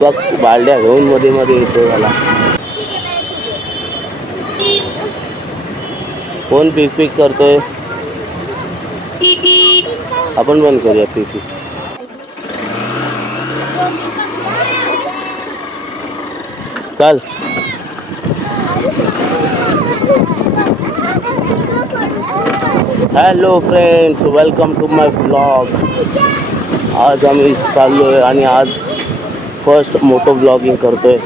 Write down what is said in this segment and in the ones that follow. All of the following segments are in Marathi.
बालड्या घेऊन मध्ये मध्ये येतो त्याला कोण पीक पीक करतोय? आपण पण करूया पीक पीक. चाल. Hello friends welcome to my blog आज आम्ही आहे आणि आज फर्स्ट मोटो ब्लॉगिंग करतोय.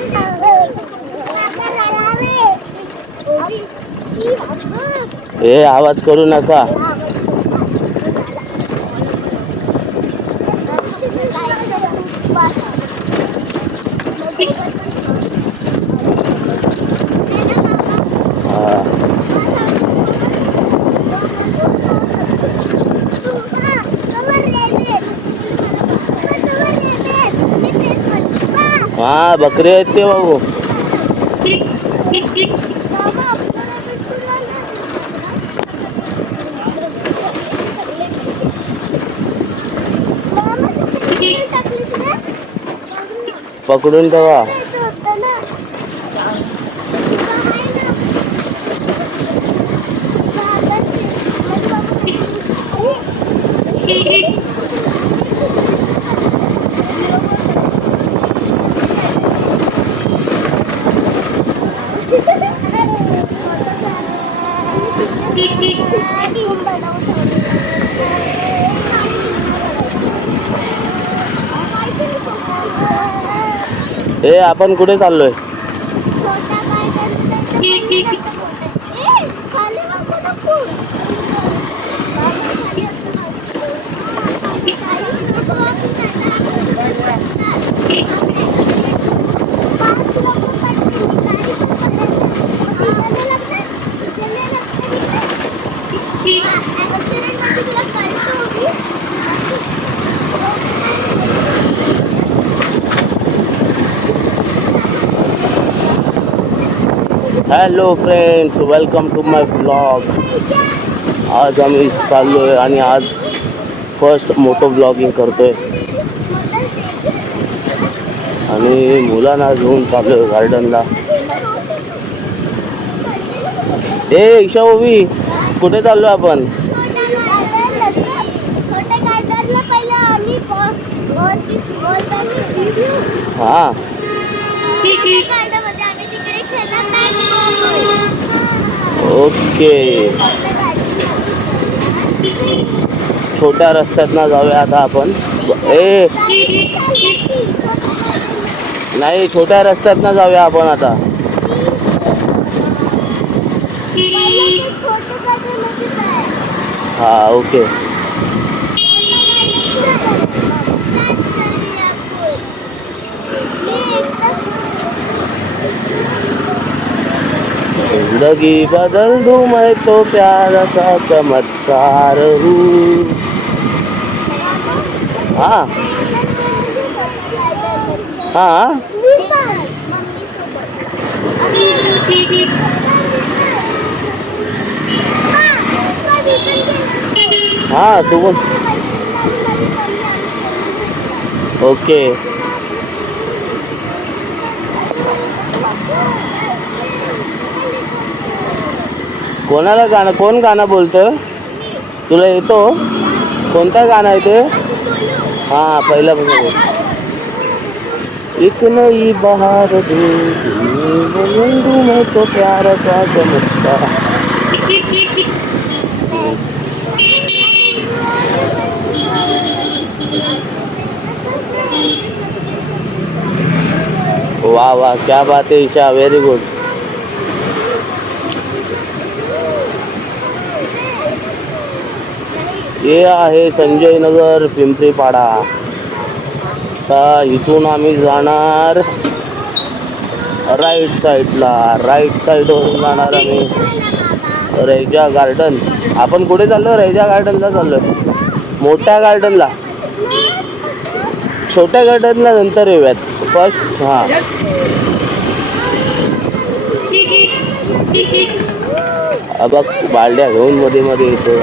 हे आवाज करू नका. हा बकरी आहेत ते बाबू पकडून ठेवा ए आपण कुठे चाललोय hello friends welcome to my blog आज आम्ही चाललो आहे आणि आज फर्स्ट मोटो ब्लॉगिंग करतोय. आणि मुलांना घेऊन चाललो आहे गार्डनला ए ईशा ओवी कुठे चाललो आपण? हा. ओके. छोट्या रस्त्यातनं जाऊया आता आपण. ए. नाही छोट्या रस्त्यातनं जाऊया आपण आता. हा ओके. जिंदगी बदल दू मैं तो प्यारा सा चमत्कार हूँ। हाँ। हाँ। हाँ तू बोल। ओके। कोणाला गाणं कोण गाणं बोलतो तुला येतो? कोणता गाणं आहे ते? हां पहिला बोल एक नई बहार दे मैं तो प्यारा सा चमकता। वाह वाह क्या बात है ईशा वेरी गुड हे आहे संजय नगर पिंपरीपाडा. आता इथून आम्ही जाणार राईट साईडला राईट साईडवरून जाणार आम्ही रैजा गार्डन आपण कुठे चाललो रैजा गार्डनला चाललो मोठ्या गार्डनला छोट्या गार्डनला नंतर येऊयात. फर्स्ट हां. हा बघ बालड्या घेऊन मध्ये मध्ये येतो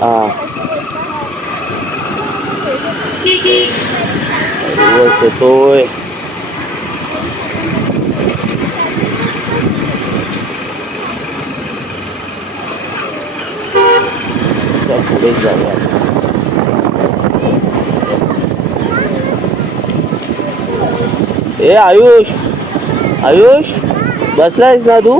à. Ôi trời tôi Sẽ phủ lên rồi ए आयुष. आयुष बसलायस ना तू?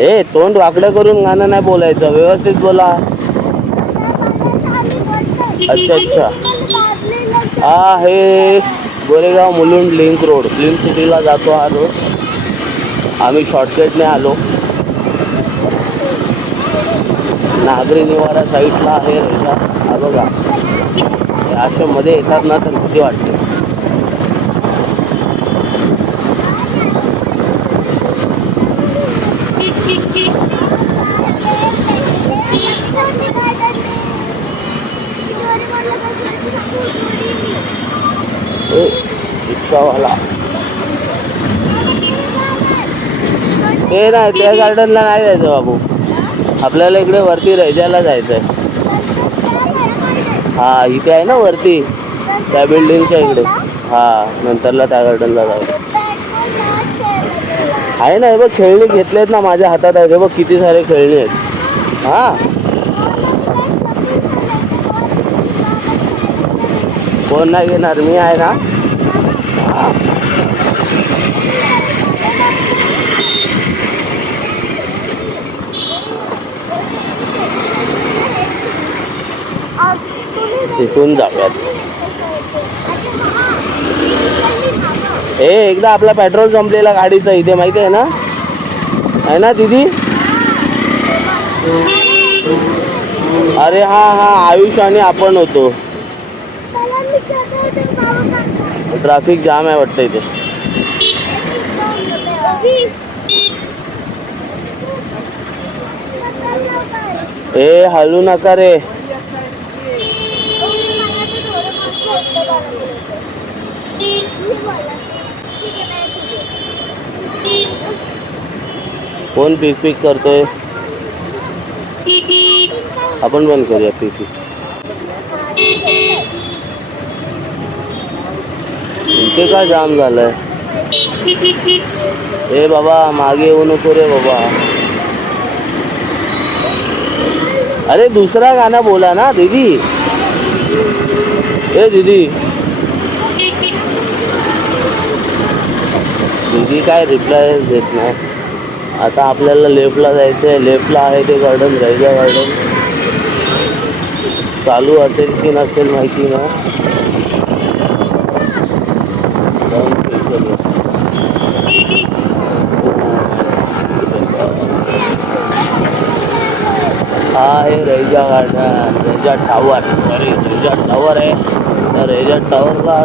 ए तोंड वाकडं करून गाणं नाही बोलायचं व्यवस्थित बोला. अच्छा अच्छा. हा हे Goregaon Mulund link road. Film सिटीला जातो हा रोड. आम्ही शॉर्टकटने आलो. नागरी निवारा साईडला आहे रेषा हा बघा. हे मध्ये येतात ना तर भीती वाटते. रिक्षावाला ते नाही त्या गार्डनला नाही जायचं बाबू. आपल्याला इकडे वरती रजायला जायचं आहे हा इथे आहे ना वरती. त्या बिल्डिंगच्या इकडे. हा नंतरला त्या गार्डनला जाऊ. आहे ना हे बघ खेळणी घेतलेत ना माझ्या हातात आहे हे बघ किती सारे खेळणी आहेत. हा. कोण नाही घेणार? मी आहे ना? तिथून जाऊयात. ए एकदा आपला पेट्रोल संपलेला गाडीचा इथे माहिती आहे ना? आहे ना दीदी? अरे हा हा आयुष आणि आपण होतो. ट्रॅफिक जाम आहे वाटतं इथे. ए हलू नका रे. कोण पिक पिक करतोय आपण बंद करूया पिक पिक इथे का जाम झालंय ए बाबा मागे येऊ नको रे बाबा। अरे दुसरा गाणं बोला ना दीदी। ए दीदी। दीदी काय रिप्लाय देत नाही. आता आपल्याला लेफ्टला जायचं आहे लेफ्टला आहे ते गार्डन रायजा गार्डन चालू असेल की नसेल माहिती ना. हा आहे रेजा गार्डन रेजा टावर सॉरी रेजा टावर आहे. रेजा टावरला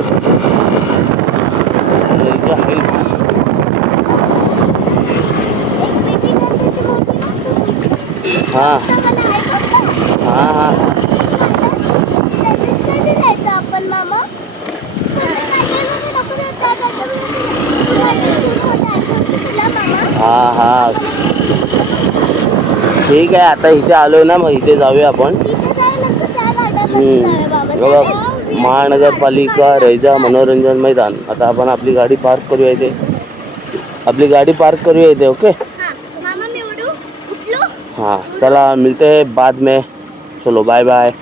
रेजा हाईट्स हा. हा हां. आपण मामा ठीक आहे आता इथे आलो ना मग इथे जाऊया आपण. बघा महानगरपालिका रेजा मनोरंजन मैदान. आता आपण आपली गाडी पार्क करूया इथे. आपली गाडी पार्क करूया इथे ओके हाँ चला मिलते हैं बाद में। चलो बाय बाय